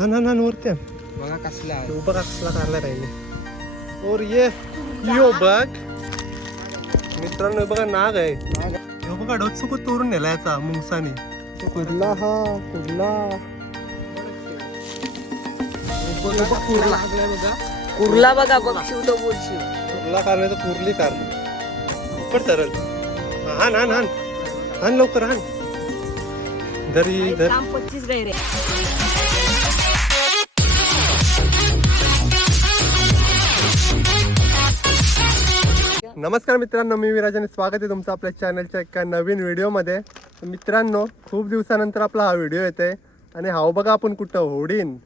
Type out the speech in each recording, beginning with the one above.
हा वरती आण. बघा कसला आहे. तो बघा कसला कारला राहिले और ये यो बघ मित्रांनो, बघा नाग आहे. ह्यो बघा डोचुक तोरून नेला याचा मुंगसाने. कुर्ला हा कुर्ला कुर्ला बघा बघशीव तो बोलशीव. कुर्ला कार नाही तर कुर्ली कार पण सरळ. हान हान हान हान लवकर हान. धरी धर. 25 गैरे. नमस्कार मित्रांनो, मी विराज आणि स्वागत आहे तुमचं आपल्या चॅनलच्या एका नवीन व्हिडिओमध्ये. मित्रांनो, खूप दिवसानंतर आपला हा व्हिडिओ येतोय आणि हाव बघा आपण कुठं होडीन.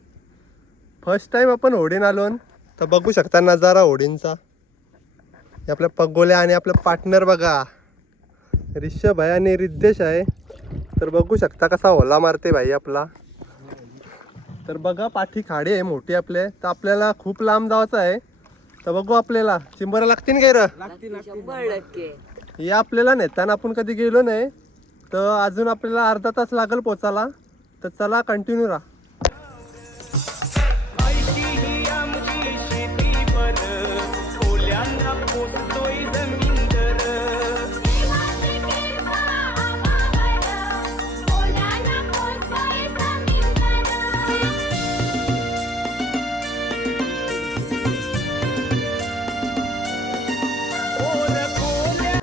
फर्स्ट टाइम आपण होडीन आलो. तर बघू शकता नजारा होडींचा. हे आपल्या पगोल्या आणि आपलं पार्टनर बघा रिषभ आहे आणि रिद्धेश आहे. तर बघू शकता कसा होला मारते भाई आपला. तर बघा पाठी खाडी आहे मोठी आपले. तर आपल्याला खूप लांब जायचं आहे. तर बघू आपल्याला चिंबरा लागतील काय र. 100%. हे आपल्याला नेताना आपण कधी गेलो नाही. तर अजून आपल्याला अर्धा तास लागेल पोचायला. तर चला कंटिन्यू राहा.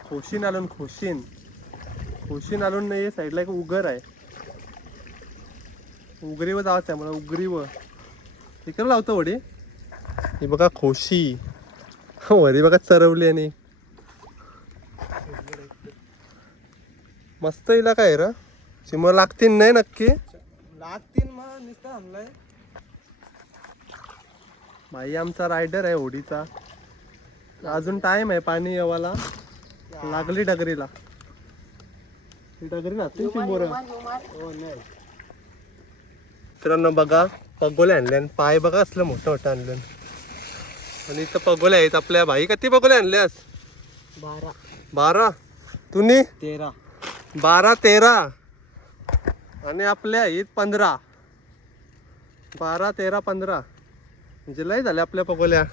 खोशीन आलो खोशीन आलो नाही. साईडला एक उगर आहे. उगरीवर जायचं आहे मला. उगरीवर इकडे लावतो वडी. हे बघा खोशी वरी बघा चरवली आणि मस्त हिला काय र. चिमर लागतील नाही नक्की लागतील मग नुसतं आणलाय. भाई आमचा रायडर आहे होडीचा. अजून टाइम आहे पाणी येवाला. लागली डगरीला. डगरी लागतील चिंबोर. मित्रांनो बघा पगोले आणले. पाय बघा असलं मोठं मोठं आणलं. आणि इथं पगोले आहेत आपल्या. भाई किती पगोले आणल्यास. 12 तुम्ही 13 12 13 आणि आपल्या आहेत 15. 12 13 15 म्हणजे लय झाले आपल्या पगोल्या.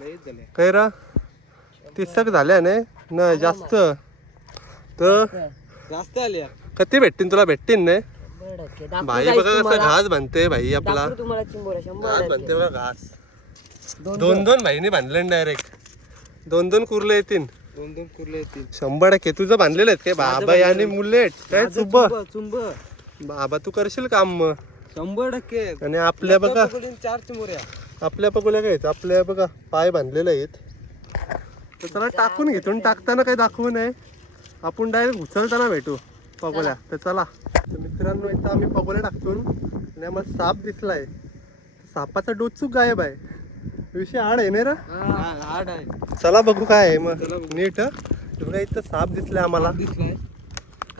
लईच झाले. काय रा 30 झाल्या नाही जास्त. तर जास्त आल्या. किती भेटतील तुला. भेटतील नाही 100%. दाखवू भाई guys बघा कसं तुम्हाला. घास बनते भाई आपला. दाखवू तुम्हाला चिंबोरा घास 100%. बनते बघा घास. दोन भाईने बांधले डायरेक्ट. 2 कुर्ले येतील. 2 कुर्ले येतील. 100% तुझं बांधलेलं आहेत काय. बाबा आणि मुलेट काय चुब. चुंब बाबा तू करशील काम मग. 100%. आणि आपल्या बघा 4 चिमुऱ्या. आपल्या पगोल्या काय आहेत. आपल्या बघा पाय बांधलेले आहेत. तर त्याला टाकून घेतो. टाकताना काही दाखवू नये. आपण डायरेक्ट उचलताना भेटू पगोल्या. तर चला. तर मित्रांनो इथं आम्ही पगोल्या टाकतो आणि आम्हाला साप दिसलाय. सापाचा डोचूक गायब आहे. विषय आड आहे नाही रा. हाड आहे. चला बघू काय आहे मग नीट. बघा इथं साप दिसलाय आम्हाला. दिसलाय.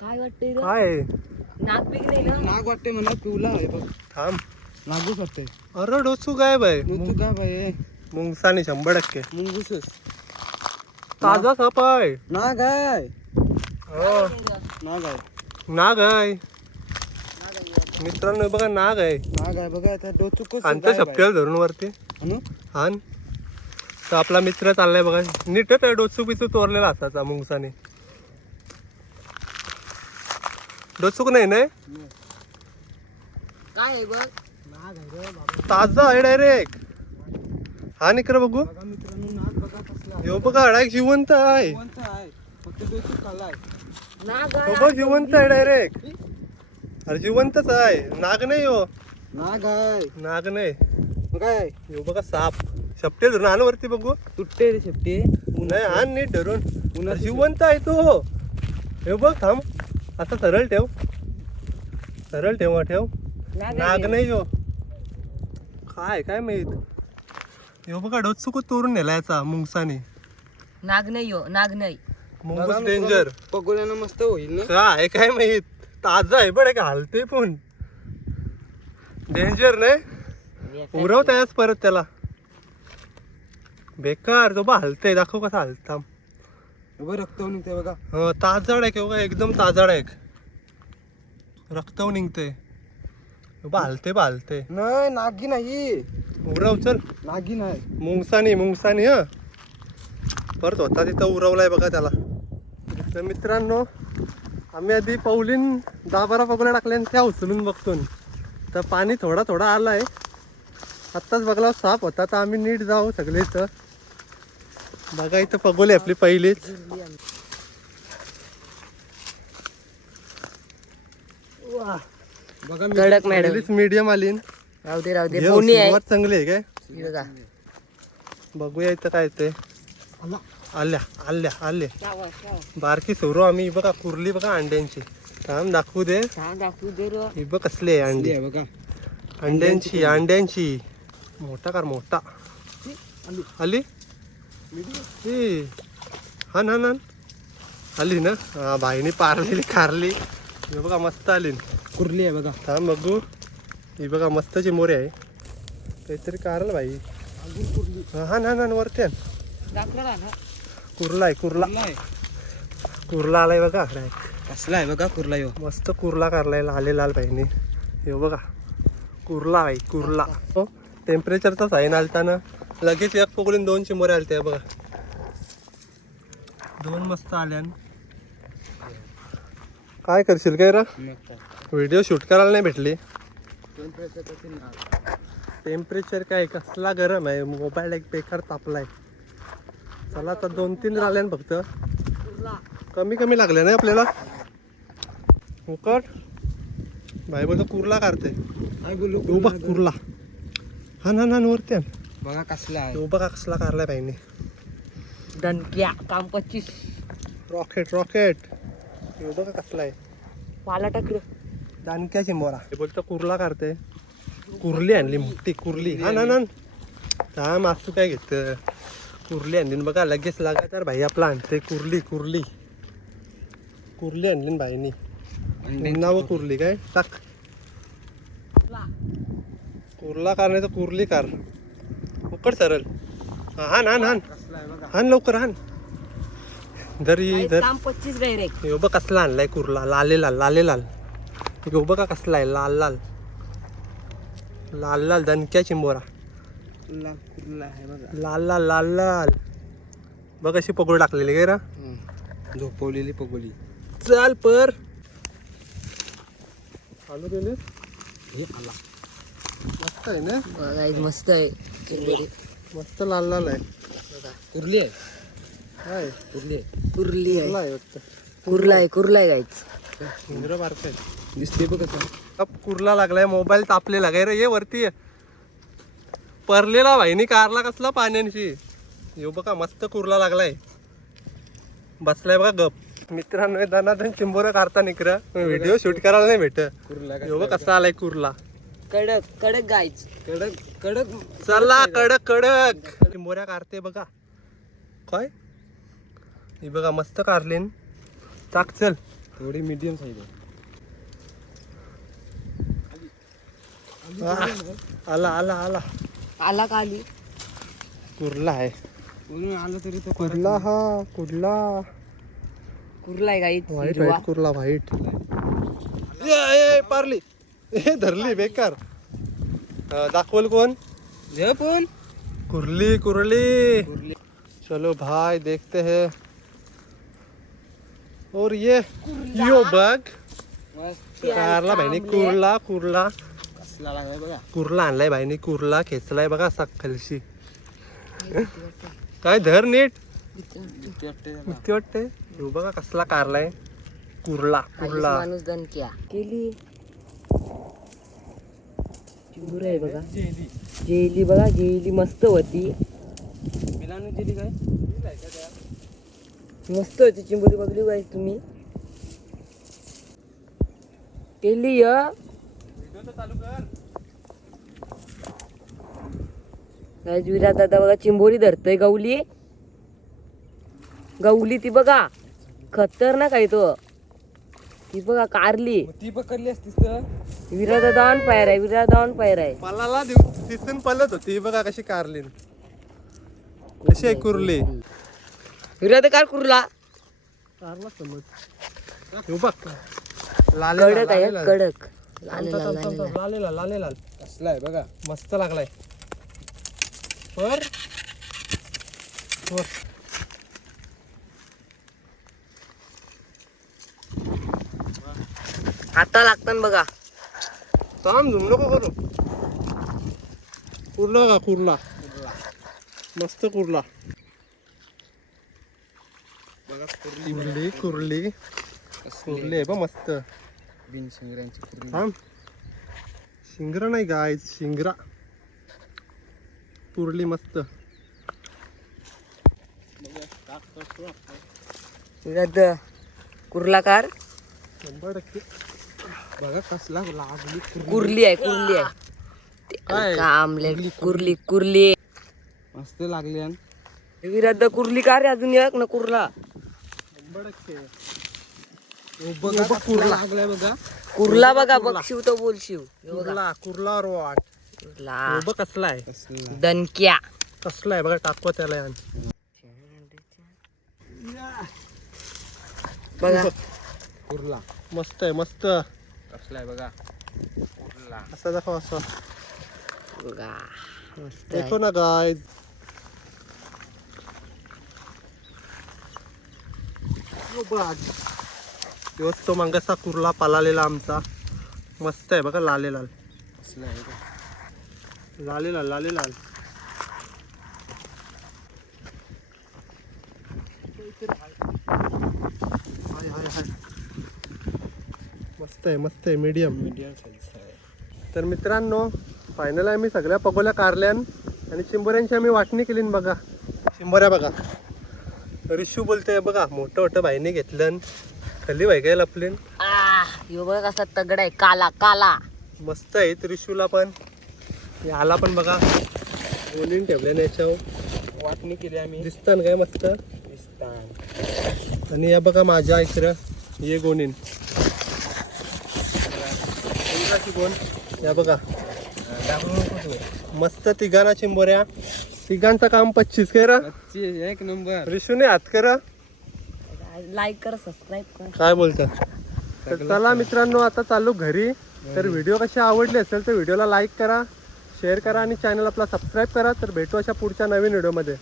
काय वाटतंय रे? काय आहे? नाक पीक नाही ना. नाग वाटते मला. पिवला आहे बघ. थांब. नागूच वाटते. अरे डोचू गायब आहे. तू काय बाई. मुंगसाने 100%. मुंगूसच. ताजा साप आहे. नाग आहे. हो नाग आहे. नाग आहे मित्रांनो. बघा नाग आहे. नाग आहे बघा. आता डोचुकच आणतं शपकेल धरून वरती. हान. तर आपला मित्र चाललाय बघा. नीटच आहे. डोचूक बिचूक तोरलेला असाचा मुंगसाने. डोचूक नाही नाही काय आहे बघ. नाग आहे रे बाबा. ताजा आहे डायरेक्ट. हा इकडे बघू. बघा मित्रांनो नाग बघा कसला. ह्यो बघा डायरेक्ट जिवंत आहे. जिवंत आहे. फक्त डोचूक खाल्लाय. नाग हो बघ जिवंत आहे डायरेक्ट. अरे जिवंतच आहे. नाग नाही हो. नाग आहे. नाग नाही. काय ह्यो बघा साप. शपटे धरून आण वरती बघू. तुटते रे शेपटी. नाही आण नीट धरून. अरे जिवंत आहे तो. हे बघ थांब. असं सरळ ठेव. सरळ ठेव ठेव. नाग नाही हो. काय काय माहित. ह्यो बघा डोचुक तोरून नेला याचा मुंगसाने. नाग नाही हो. नाग नाही. मुंगूस डेंजर. पगोल्यानं मस्त होईल ना. काय काय माहित. ताजा आहे बरं का. हालते पण डेंजर नाही. उरवत आहेस परत त्याला. बेकार. तो बा हलते. दाखव कसा हलता. रक्त निघते बघा. हो ताजाड आहे किंवा एकदम ताजाड आहे. रक्त निघते. बालते नाही नागी नाही उरव चल. नागी नाही मुंगसानी ह परत होता तिथं उरवलाय बघा त्याला. तर मित्रांनो आम्ही आधी पौलीन 10-12 पगोल्या टाकल्या आणि त्या उचलून बघतो. तर पाणी थोडा आलाय. आत्ताच बघला साप होता तर आम्ही नीट जाऊ सगळे इथं बघा. इथं पगोली आपली पहिलीच. बघा कडक मॅडम. पहिलीच मीडियम आली. राहू दे हे बोनी आहे. सुरुवात चांगली आहे काय. ही बघा. बघूया इथं काय ते. आल्या बारकी सोरू आम्ही बघा. कुर्ली बघा अंड्यांची. थांब दाखवू दे. दाखवू दे रे. ही बघ कसली आहे अंडी. आहे बघा अंड्यांची मोठा कार मोठा आली. हा आली ना. हा भाईने पारलेली खारली. हे बघा मस्त आली. कुर्ली आहे बघा. थांब बघू. ही बघा मस्त चिमोरी आहे. काहीतरी कारल भाई. हा ना वरती आण. कुर्ला आलाय बघा. कसला आहे बघा कुर्ला यो. मस्त कुर्ला कारलाय लाल भाईने. हे बघा कुर्ला भाई कुर्ला. टेम्परेचरचा साईन आलता ना लगेच एक पकडून 2 चिमोऱ्या आलत्या बघा. 2 मस्त आल्या. काय करशील काय रा. व्हिडिओ शूट करायला नाही भेटली. टेम्परेचर काय कसला गरम आहे. मोबाईल एक बेकार तापलाय. चला आता 2-3 राहिल्या फक्त. कमी लागले नाही आपल्याला. मुकट भाई बोलतो कुर्ला काढते. काय बोलू तू बघ कुर्ला. हा ना वरती आण. बघा कसला आहे. तू बघा कसला काढलाय भाईने. दणक्या काम 25. रॉकेट हे बघा कसला आहे. पाला टाकलं. दानक्याची मोरा. हे बोलतो कुर्ला काढते. कुर्ली आणली मोठी कुर्ली. हा ना हा मासू काय घेत. कुर्ली आणली बघा. लगेच लागा तर भाई आपला आणते कुर्ली आणली भाईनी. नाव कुर्ली काय टाक. कुर्ला कार नाही तर कुर्ली कार. उकड सरळ. हान कसला आहे बघा. हान लवकर हान. धर काम 25 डायरेक्ट. हे बघ कसला आणलाय कुर्ला. लाल. हे बघा कसला आहे. लाल दणक्या चिंबोरा. कुर्ला आहे बघा. लाल बघ अशी पकडू टाकलेली काय रा. झोपवलेली पगोली. चाल पर आलू दिले. हे आला. मस्त आहे ना. गाईज मस्त आहे. मस्त लाल आहे. कुर्ली आहे. काय कुर्ली कुर्ली कुर्ला आहे. आहे वाटतं. कुर्ला आहे गाईज. इंद्र बारक आहे. दिसते बघ कसं. कप कुर्ला लागलाय. मोबाईल तापलेला काय रे. ये वरती परलेला भाईनी कारला कसला पाण्याशी. येऊ बघा मस्त कुर्ला लागलाय. बसलाय बघा गप. मित्रांनो दनादन चिंबोरा काढता निकरा. व्हिडिओ शूट करायला नाही भेट. कुर्ला येऊ बघ कसा आलाय कुर्ला. कडक गाईज. कडक चला कडक चिंबोऱ्या काढते बघा. काय ही बघा मस्त कारलीन. टाक चल. थोडी मीडियम साईज आहे. आला खाली. कुर्ला आहे. म्हणून आलं तरी तो कुर्ला आहे गाईज. White Kurla white. पारली धरली बेकार. दाखवल कोण. हे पण कुर्ली. चलो भाई देखते हैं. और ये यो बघ कारला भाईने कुर्ला कसला लागलाय बघा. कुर्ला आणलाय भाईने. कुर्ला खेचलाय बघा सखलशी. काय धर नीट. किती वाटते. हो बघा कसला कारलाय कुर्ला. माणूस दणक्या केली. चिंबूर आहे बघा. जेली मस्त होती. मिलानू जेली काय मस्त होती चिंबोरी. बघली गाईज तुम्ही. केली गाईज. विराट दादा बघा चिंबोरी धरतोय. गवली ती बघा. खतरनाक आहे तो. ती बघा कारली. ती पकडली असतीस तर. विराट दादा ऑन फायर आहे. पलाला दिसून पलत होती बघा कशी कारली. कशी आहे कुर्ली. विराट कार कुर्ला. कारला समज. बघ कडक आहे कडक. लालेला कसला आहे बघा. मस्त लागलाय. वर वर आता लागतात बघा. थांब झुम नको करू. कुर्ला का कुर्ला मस्त कुर्ला. बघा कुर्ली कुर्ली कुर्ली आहे बा मस्त. बिन शिंगऱ्यांची कुर्ली. थांब शिंगरा नाही गाय शिंगरा कुर्ली मस्त. कुर्लाकार 100%. बघा कसला लागली कुर्ली. कुर्ली आहे कुर्ली आहे. काय? आमलेट कुर्ली कुर्ली मस्त लागली. आणि विरुद्ध कुर्ली का रे अजून एक ना कुर्ला. 100%. बघा कुर्ला लागलाय बघा. कुर्ला बघा बघ शिव तो बोल शिव. हे बघा कुर्ला कुर्ला रोट कुर्ला बघ कसला आहे. कसला दणक्या. कसला आहे बघा टाकवा त्याला यान. बघा कुर्ला मस्त आहे मस्त. कसला आहे बघा. कुर्ला असा दाखव असं. बघा मस्त आहे. देखो ना गाय. दिवस तो मांगासा कुर्ला पालालेला आमचा. मस्त आहे बघा लाले लाल कसला आहे बघा. लाले लाल लाले लाल. हाय हाय हाय. मस्त आहे मस्त आहे मीडियम. मीडियम साईज आहे. तर मित्रांनो फायनल आम्ही सगळ्या पगोल्या कारल्यान आणि चिंबोऱ्यांची आम्ही वाटणी केली न बघा. चिंबोऱ्या बघा रिशू बोलते बघा मोठं मोठं भाईने घेतलं खाली भाई काय लपलेन. ह्यो बघा कसा तगडा आहे काला काला. मस्त आहे रिशूला पण. याला पण बघा ओलीन ठेवल्याने याच्यावर वाटणी केली आम्ही. दिसतं काय मस्त. दिसतात. आणि या बघा माझ्या इकडं ये गोणीन गोण. या बघा मस्त तिघांना चिंबोऱ्या. तिघांचं काम 25 करा. एक नंबर. रिशूने हात करा. लाईक करा सबस्क्राईब करा. काय बोलतात. तर चला मित्रांनो आता चालू घरी. तर व्हिडिओ कशी आवडली असेल तर व्हिडिओला लाईक करा शेअर करा आणि चॅनल आपला सबस्क्राईब करा. तर भेटू अशा पुढच्या नवीन व्हिडिओमध्ये.